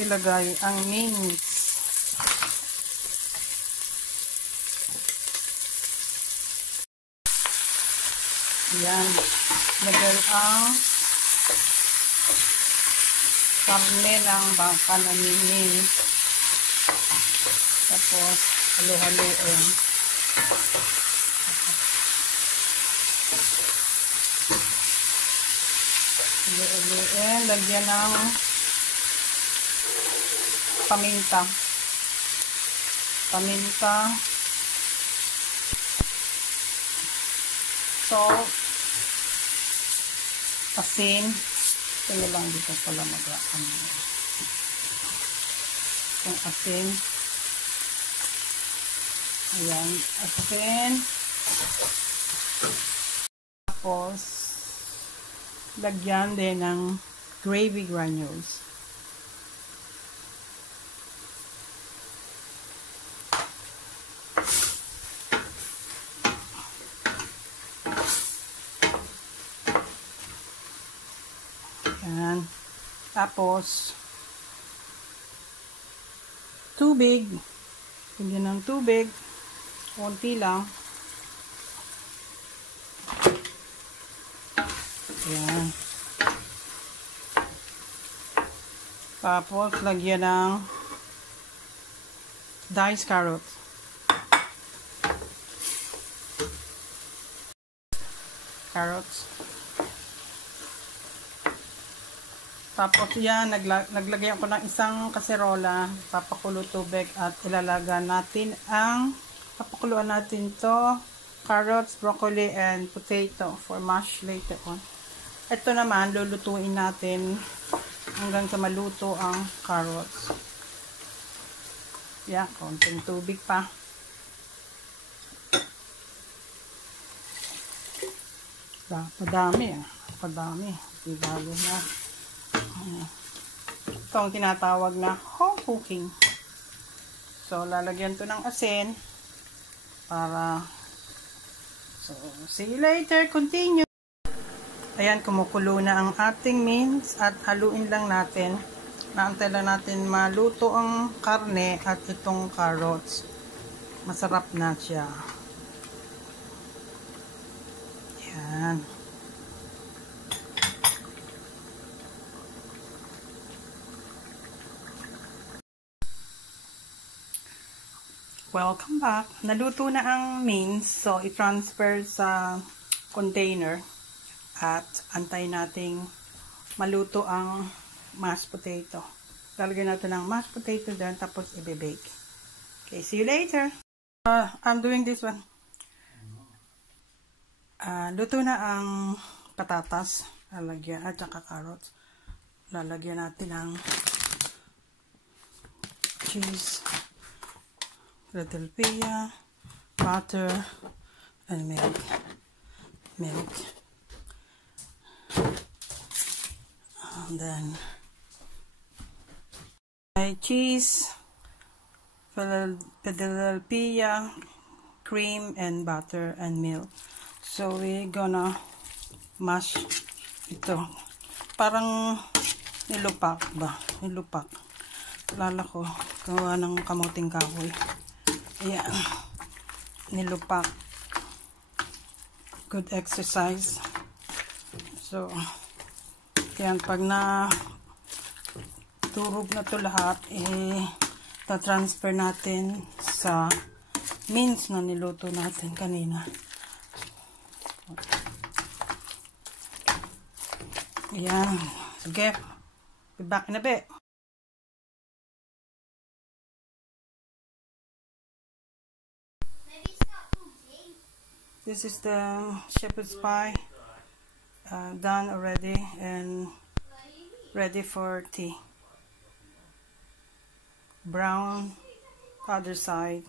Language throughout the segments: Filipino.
ilagay ang mince. Yan. Lagay ang karne ng baka na mince. Tapos, halo-haloin. Halo-haloin. Lagyan ng paminta. Salt. Asin. Ito lang dito pala mag-aan. Yung asin. Ayan. Asin. Tapos, lagyan din ng gravy granules. Ayan. Tapos, tubig. Lagyan ng tubig. Konti lang. Ayan. Tapos, lagyan ng diced carrots. Tapos yan, naglagay ako ng isang kaserola, papakulo tubig at ilalaga natin papakuluan natin to carrots, broccoli, and potato for mash later on. Ito naman, lulutuin natin hanggang sa maluto ang carrots. Yan, konting tubig pa. Padami. Lalo na. Ito ang tinatawag na home cooking. So, lalagyan to ng asin so, see you later. Continue. Ayan, kumukulo na ang ating mince at haluin lang natin. Naantay lang natin maluto ang karne at itong carrots. Masarap na siya. Ayan. Welcome back. Naluto na ang mince. So, i-transfer sa container. At antayin nating maluto ang mashed potato. Lalagyan natin ng mashed potato dyan. Tapos, i-bake. Okay, see you later. I'm doing this one. Luto na ang patatas. Lalagyan. At saka carrots. Lalagyan natin ng cheese, Philadelphia, butter, and milk. And then cheese, Philadelphia, cream, and butter, and milk. So we're gonna mash ito. Parang nilupak ba? Nilupak. Lala ko, gawa ng kamuting kahoy. Ayan. Nilupak. Good exercise. So, yan. Pag na turog na to lahat, ta-transfer natin sa mince na niluto natin kanina. Ayan. Sige. Be back in a bit. This is the shepherd's pie done already and ready for tea. Brown, other side.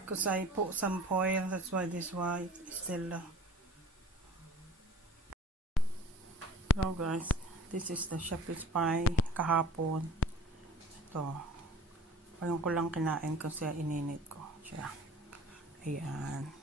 Because I put some foil, that's why this white is still. Hello guys, this is the shepherd's pie kahapon. Ito. Ayun ko lang kinain kasi ininit ko siya. Ayan.